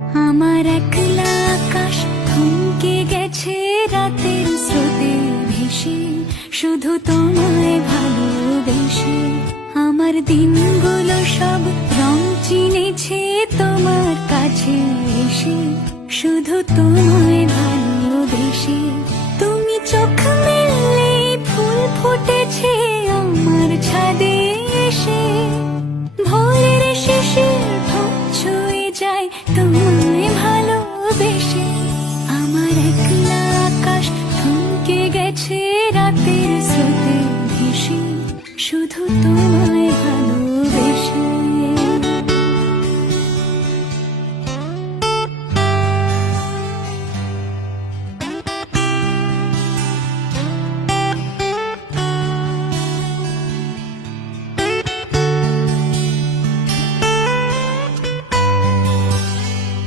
আমার একলা আকাশ থমকে গেছে রাতের স্রোতে ভেসে, শুধু তোমায় ভালোবেসে। আমার দিনগুলো সব রং চিনেছে তোমার কাছে এসে, শুধু তোমায় ভালোবেসে। তুমি চোখ মেললে ফুল ফুটেছে আমার ছাদে এসে, ভোরের শিশির ঠোঁট ছুঁয়ে যায় তোমায় ভালোবেসে। আমার একলা আকাশ থমকে গেছে রাতের স্রোতে ভেসে, শুধু তোমার